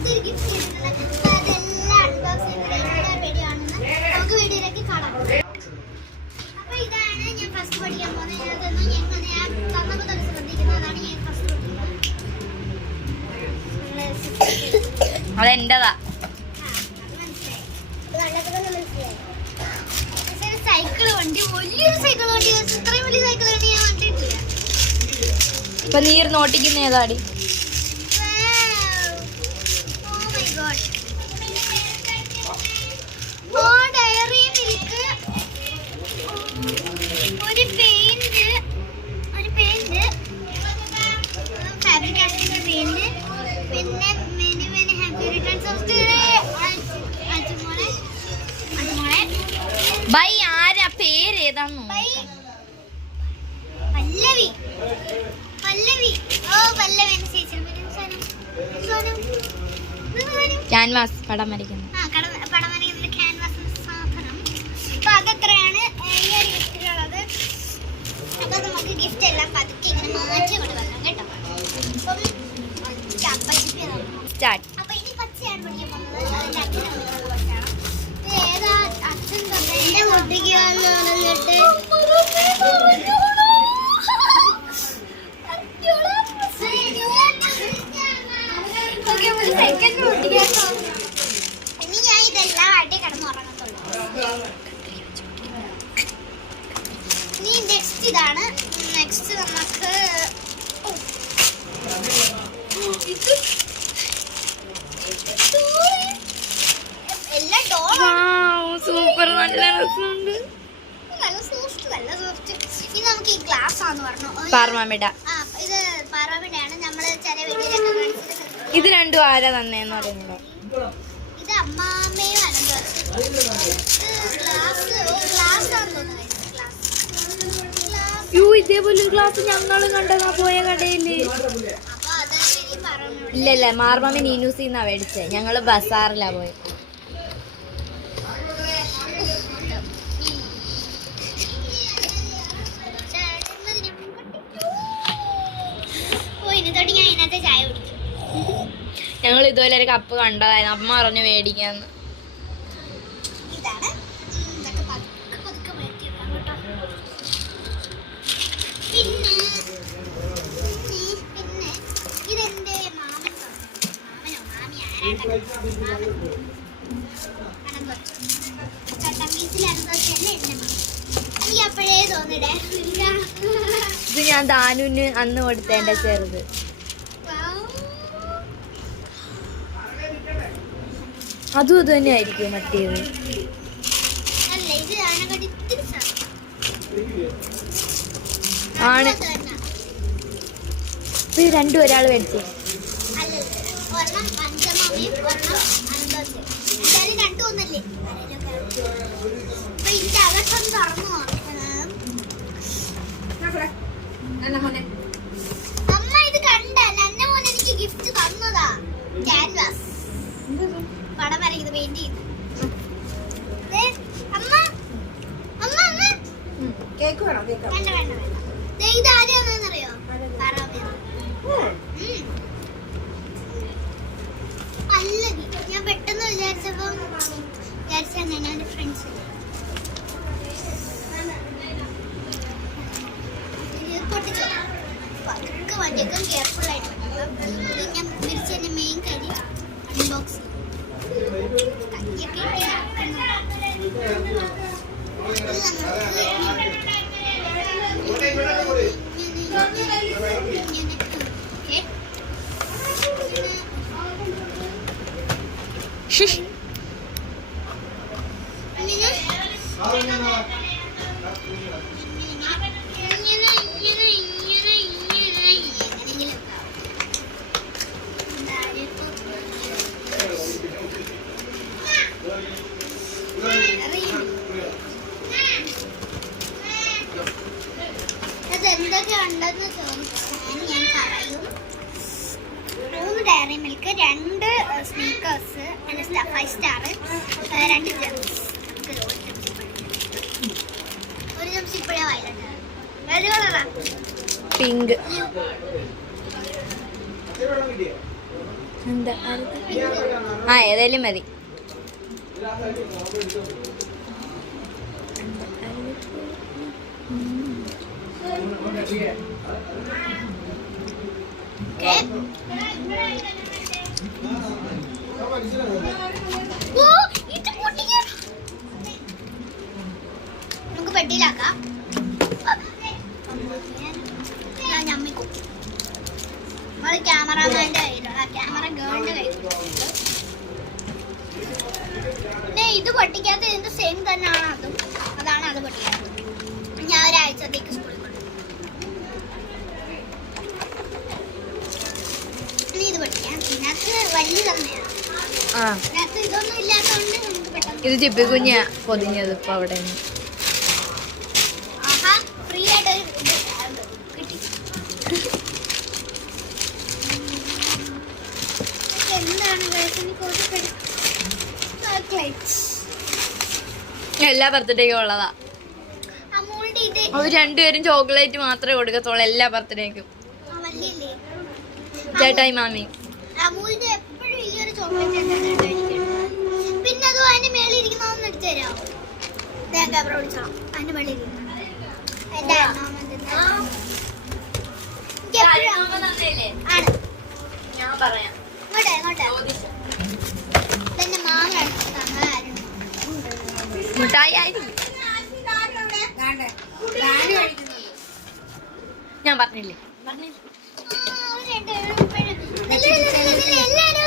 ഇതൊരു ഗിഫ്റ്റ് ചെയ്തിട്ടുണ്ട്. അതെല്ലാം അൺബോക്സ് ചെയ്ത് വീഡിയോ ആണെന്ന് നമുക്ക് വീഡിയോയിലേക്ക് കാണാം. അപ്പൊ ഇതാണ് ഞാൻ ഫസ്റ്റ് പഠിക്കാൻ പോകുന്നത്. ഇതിനകത്തൊന്നും ഞാൻ തന്നപ്പോൾ തന്നെ ശ്രദ്ധിക്കുന്നത്. അതാണ് ഞാൻ ഫസ്റ്റ് പഠിക്കുന്നത്. അതെന്റെതാ. സൈക്കിൾ വണ്ടി, വലിയൊരു സൈക്കിൾ വണ്ടി. ഇത്രയും വലിയ സൈക്കിൾ വണ്ടി ഞാൻ കണ്ടിട്ടില്ല. ഇപ്പൊ നീർന്ന് ഓട്ടിക്കുന്ന ഏതാടി? ഡയറി മിൽക്ക്, ഒരു പെയിന്റ്, ഫാബ്രിക് ആർട്ടിന്റെ പെയിന്റ്, പിന്നെ many many happy returns of the day. ബൈ ആരാ പേര് ഏതാന്നു? പല്ലവി. ഓ പല്ലവി എന്ന ചേച്ചി. ക്യാൻവാസ് പടം വരയ്ക്കുന്നു. പടം വരയ്ക്കുന്ന ക്യാൻവാസ് സാധനം. അപ്പൊ അതെത്രയാണ് ഈ ഒരു ഗിഫ്റ്റിലുള്ളത്. അപ്പൊ നമുക്ക് ഗിഫ്റ്റ് എല്ലാം പതുക്കെ ഇങ്ങനെ മാറ്റി കൊണ്ട് വരണം കേട്ടോ. സ്റ്റാർട്ട്. അപ്പൊ ഇനി പച്ചയാണ് പഠിക്കാൻ പോകുന്നത്. അതിന്റെ അച്ഛനാണ് പച്ചയാണ്. ഏതാ അച്ഛൻ തന്നെ എന്നെ മുട്ടിക്കാന്ന് പറഞ്ഞിട്ട് ഇനി ഞാൻ ഇതെല്ലാം അടി കിടന്നുറങ്ങത്തുള്ളൂ. ഇനി നെക്സ്റ്റ് ഇതാണ്. നെക്സ്റ്റ് നമുക്ക് എല്ലാം ഡോളാണ്. സൂപ്പർ, നല്ല രസമുണ്ട്. നല്ല സോഫ്റ്റ്. ഇനി നമുക്ക് ഈ ഗ്ലാസ് ആണെന്ന് പറഞ്ഞു. പാർമാമിഡ. ഇത് പാർമാമിഡയാണ്. നമ്മള് ചില വീട്ടിലൊക്കെ കാണിച്ചത്. ഇത് രണ്ടും ആരാ തന്നെയെന്ന് പറയുന്നത്? ഇത് അമ്മാമ്മയും അനന്തവും. ഗ്ലാസ് ആണെന്ന് തോന്നുന്നത്. ഇതേപോലെ ഒരു ഗ്ലാസ് ഞങ്ങളും കണ്ടതാ പോയ കടയില്. അപ്പൊ അത് ഇല്ല മാർമാമി നീനൂസിന്നാ മേടിച്ചേ. ഞങ്ങള് ബസാറിലാ പോയി. ഞങ്ങൾ ഇതുപോലെ ഒരു കപ്പ് കണ്ടതായിരുന്നു. അമ്മ പറഞ്ഞു മേടിക്കാന്ന്. ഇത് ഞാൻ ദാനുവിന് അന്ന് കൊടുത്ത എന്റെ ചെറുത്. അതും ഇത് തന്നെ ആയിരിക്കും മറ്റേത്. ആണ്. ഇത് രണ്ടും ഒരാൾ മേടിച്ചു. അമ്മ ഇത് കണ്ട എന്നെ മോനെ എനിക്ക് ഗിഫ്റ്റ് തന്നതാ. ക്യാൻവാസ് പടം വരയ്ക്കുന്നത്, പെയിന്റ് ചെയ്ത്. വേണ്ട. ഇത് ആരാന്നറിയോ? പല്ലവി. ഞാൻ പെട്ടെന്ന് വിചാരിച്ച എന്റെ ഫ്രണ്ട്സ്. പതുക്കെ വണ്ടിയൊക്കെ കെയർഫുൾ ആയിട്ട് ഞാൻ വിരിച്ച എന്റെ മെയിൻ കാര്യം അൺബോക്സ്. എന്തൊക്കെ ഉണ്ടെന്ന് ചോദിച്ചാൽ ഞാൻ പറയും. 3 Dairy Milk, 2 Snickers, 5 Star, 2 Gems. ഒരു ജംസ് ഇപ്പോഴേ വായിലുണ്ട്. ഏത് കളറാ? പിങ്ക്. എന്താ ആ ഏതായാലും മതി. നമുക്ക് പെട്ടിയിലാക്കാം. ഞാൻ ഞമ്മിക്കും. നമ്മള് ക്യാമറമാന്റെ കയ്യിലുള്ള ക്യാമറ ഗേളിന്റെ കയ്യിലുള്ള. പിന്നെ ഇത് പൊട്ടിക്കാത്ത ഇതിന്റെ സെയിം തന്നെയാണ് അതും. അതാണ് അത് പൊട്ടിക്കാത്തത്. ഞാൻ ഒരാഴ്ചത്തേക്ക് സ്കൂളിൽ കൊണ്ടു. ഇനി ഇത് പൊട്ടിക്കാം. ഇതിനകത്ത് വലിയ തന്നെയാണ്. ഇതിനകത്ത് ഇതൊന്നും ഇല്ലാത്തതുകൊണ്ട് നമുക്ക് പെട്ടെന്ന്. ഇത് ചിപ്പി കുഞ്ഞ പൊതിഞ്ഞത് ഇപ്പൊ അവിടെ ആഹാ ഫ്രീ ആയിട്ട് കിട്ടി. എന്താണ് എല്ലാ ബർത്ത്ഡേക്കും ഉള്ളതാ. അമൂളിന്റെ ഇത് അവർ രണ്ടുപേരും ചോക്ലേറ്റ് മാത്രമേ കൊടുക്കത്തുള്ളൂ എല്ലാ ബർത്ത്ഡേക്കും. വലിയല്ലേ ചേട്ടായി മാമി അമൂലിന്റെ എപ്പോഴും ഈ ഒരു ചോക്ലേറ്റ്. പിന്നെ അത് അതിന്റെ മേളിൽ ഇരിക്കുന്നതൊന്നും എടുത്തു തരാമോ? തേങ്ങ ഓടിച്ചോളാം. അതിന്റെ മേളിൽ ഇരിക്കുന്നത് എന്റെ ആണ്. ഞാൻ പറയാം ഇങ്ങോട്ടെ ഇതെന്റെ മാമയാണ്. മിഠായി ആയിരിക്കും. ഞാൻ പറഞ്ഞില്ലേ എല്ലാരും